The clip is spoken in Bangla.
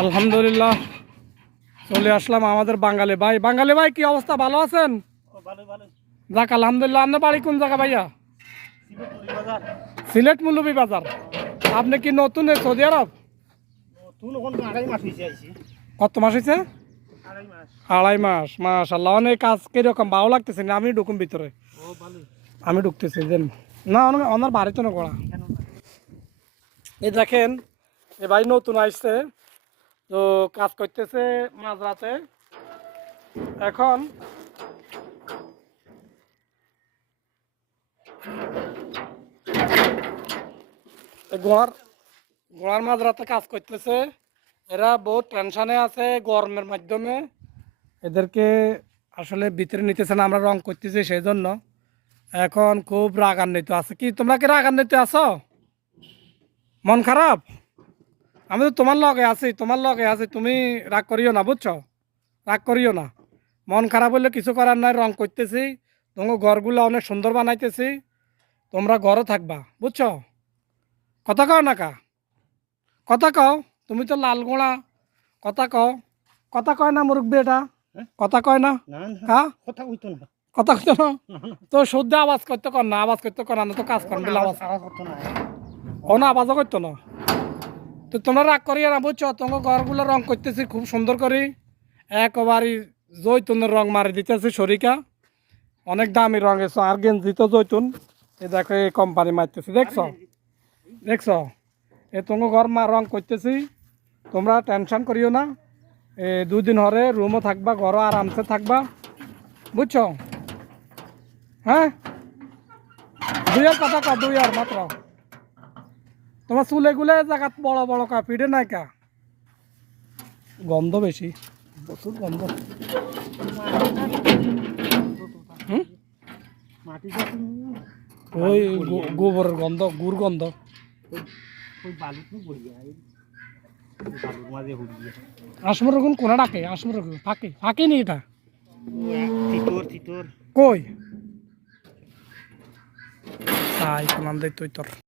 আলহামদুলিল্লাহ চলে আসলাম আমাদের বাঙালি ভাই। বাঙালি ভাই কি অবস্থা, ভালো আছেন? যাক আলহামদুলিল্লাহ। আপনার বাড়ি কোন জায়গা ভাইয়া? সিলেট মৌলভী বাজার। আপনি কি নতুন সৌদি আরব? কত মাস হয়েছে? 2.5 মাস। মাশাআল্লাহ, অনেক কাজ কিরকম ভালো লাগতেছে না? আমি ঢুকুম ভিতরে, আমি ঢুকতেছি দেন না। ওনার বাড়িতে না করা। এই দেখেন এ ভাই নতুন আসছে তো কাজ করতেছে মাঝরাতে। এখন গোড়ার মাঝরাতে কাজ করতেছে। এরা বহুত টেনশনে আছে গরমের মাধ্যমে। এদেরকে আসলে ভিতরে নিতেছে না, আমরা রং করতেছি সেই জন্য। এখন খুব রাগান্বিত আছে। কি তোমরা কি রাগান্বিত আছো? মন খারাপ? আমি তো তোমার লগে আছি, তোমার লগে আছি। তুমি রাগ করিও না, বুঝছো? রাগ করিও না। মন খারাপ হলে কিছু করার নাই, রং করতেছি। তোমার ঘরগুলো অনেক সুন্দর বানাইতেছি, তোমরা ঘরে থাকবা, বুঝছো? কথা কও না কা? কথা কও। তুমি তো লাল গোড়া, কথা কও। কথা কয় না মুরব্বী এটা? কথা কয় না? হ্যাঁ কথা কইতো না, কথা কইতো না। তো শুদ্ধ আওয়াজ করতে কর না, আওয়াজ করতে কর না তো কাজ কর বলে আওয়াজ করতো না। ও না, আওয়াজও করতো না। তো তোমরা রাগ করিয়া না, বুঝছো? তোমার ঘরগুলো রং করতেছি খুব সুন্দর করে, একেবারে জৈতুনের রং মারি দিতেছি শরিকা। অনেক দামি রং এসো আর গেঞ্জি তো জৈতুন। এই দেখো এই কোম্পানি মারতেছি, দেখছো? দেখছো? এ তোমার ঘর রং করতেছি, তোমরা টেনশন করিও না। 2 দিন হরে রুমও থাকবা, ঘরও আরামসে থাকবা, বুঝছো? হ্যাঁ 2 আর কথা কা, 2 আর মাত্র। তোমার চুলে গুলে জায়গা বড় বড় কা, পিঠে নাই কা? গন্ধ বেশি, প্রচুর গন্ধ। ওই গোবরের গন্ধ, গুড় গন্ধ। আসমর রকম কোনা ডাকে, আসমর রকম ফাঁকে ফাঁকে নি এটা কই তাই কোনান দেয় তুই তোর